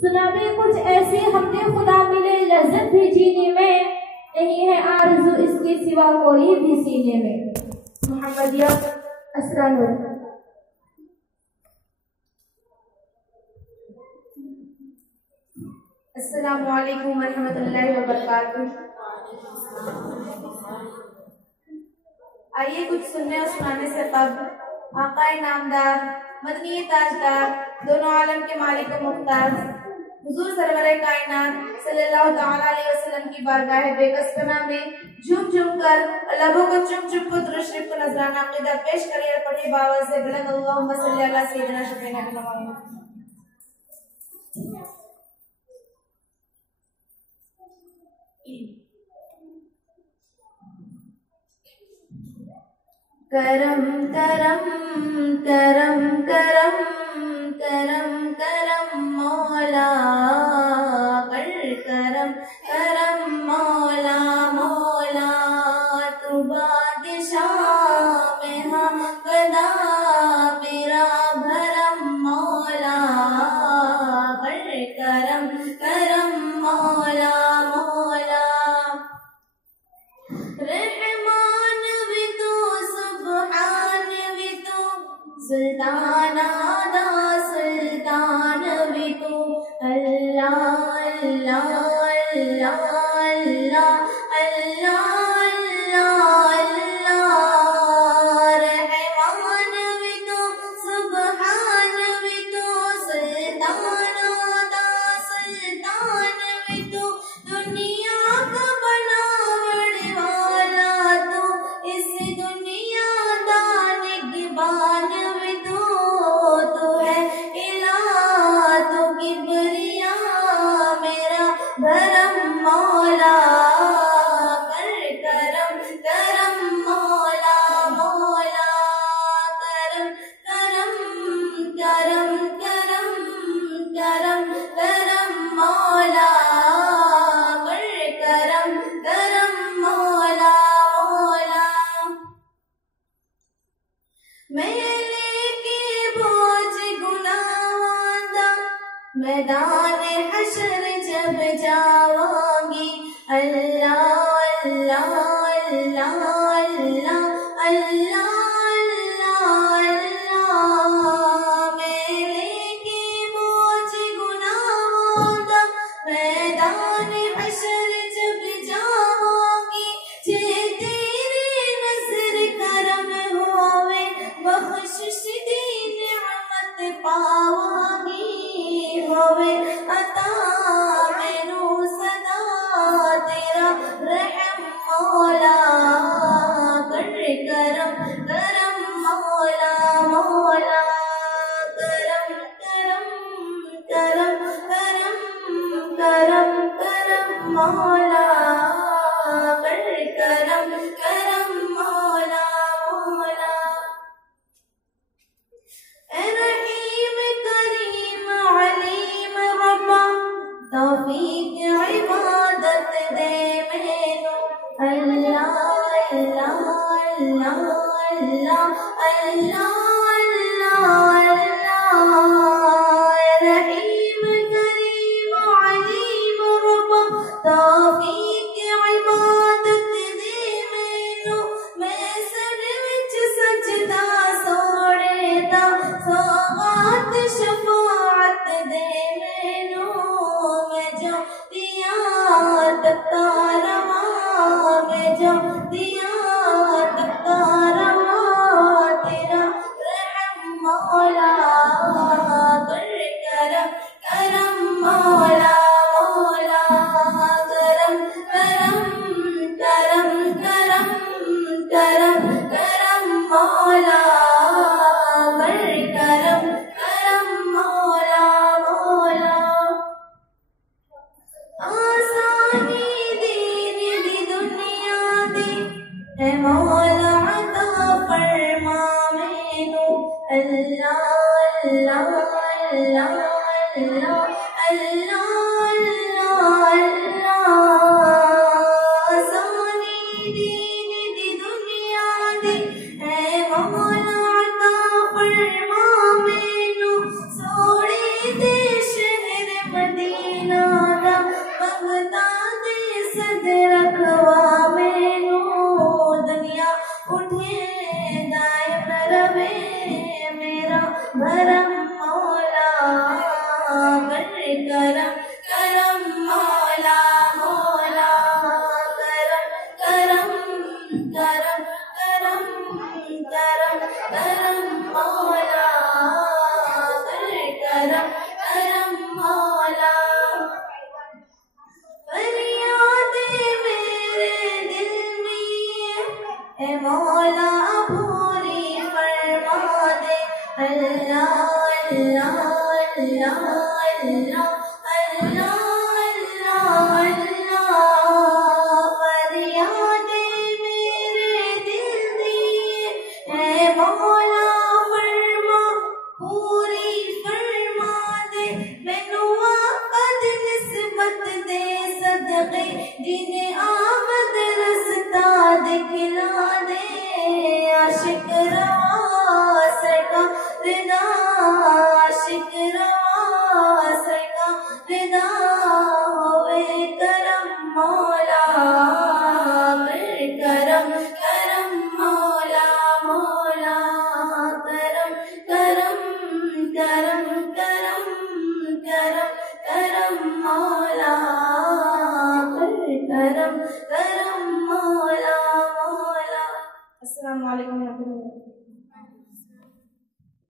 सुना दे कुछ ऐसी हमने खुदा मिले लज्जत भी जीने में, नहीं है आरज़ू इसके सिवा कोई भी सीने में। मोहम्मदिया असरानुर। अस्सलामु अलैकुम वरहमतुल्लाहि वबरकातुहू। आइए कुछ सुनने और सुनाने से कब्ल आकाए नामदार मदनी ताजदार दोनों आलम के मालिक व मुख्तार हुजूर सरवरे कायनात सल्लल्लाहु तआला अलैहि वसल्लम की बारगाह बेकसपना में झूम झूम कर लबों को चुम चुम को दुरूद शरीफ को नजराना अकीदा पेश करिए और पढ़िए बावल से बुलंद अल्लाहुम्मा सल्ली अला सय्यिदिना शफीना मुहम्मद। करम करम करम करम करम करम मौला कर करम करम मौला मौला तू बादशाह में हम गदा मेरा भरम मौला कर करम करम मौला मौला। रहमान भी तू सुभान भी तू सुल्तान आदा सुल्तान भी तू अल्लाह अल्लाह अल्लाह अल्लाह अल्लाह अल्लाह। रहमान भी तू सुभान भी तू सुल्तान आदा सुल्तान भी तू दुनिया का बनाने वाला तू इस दुनिया दा निगहबान भी तू है इलाह तू किबरिया मेरा भरम मौला कर करम करम मौला मौला करम करम करम करम करम करम मौला कर करम करम मौला मौला। मैं लेके बोझ गुनाहगार मैदान हश्र जब जावांगी अल्लाह अल्लाह अल्लाह अल्लाह अल्लाह अल्लाह। मैं लेके बोझ गुनाहगार मैदान हश्र जब जावांगी जे तेरे नज़र करम होवे बख्शिश दी नेमत पावांगी होवे अता मैनू सदा तेरा रहम मौला कर करम करम मौला मौला करम करम करम करम करम करम मौला कर करम करम मौला मौला। रहीम करीम अलीम रब्बा तौफीक इबादत दे मैनू अल्लाह अल्लाह अल्लाह अल्लाह अल्लाह अल्लाह। रहीम करीम अलीम रब्बा तौफीक इबादत दे मैनू मैं सर विच सजदा सोने दा सौगात शफाअत दे मैनू मैं जो दिया तकता रवा मैं जो दिया तकता रवा तेरा रहम मौला कर करम करम मौला मौला करम करम करम करम करम करम मौला कर करम करम मौला मौला। आसानी दीन दी दुनिया दी है मौला अता फरमा मैनू अल्लाह अल्लाह अल्लाह अल्लाह अल्लाह अल्लाह। आसानी दीन दी दुनिया दी है मौला अता फरमा मैनू सोने दे शहर करम करम मौला मौला। अस्सलाम वालेकुम।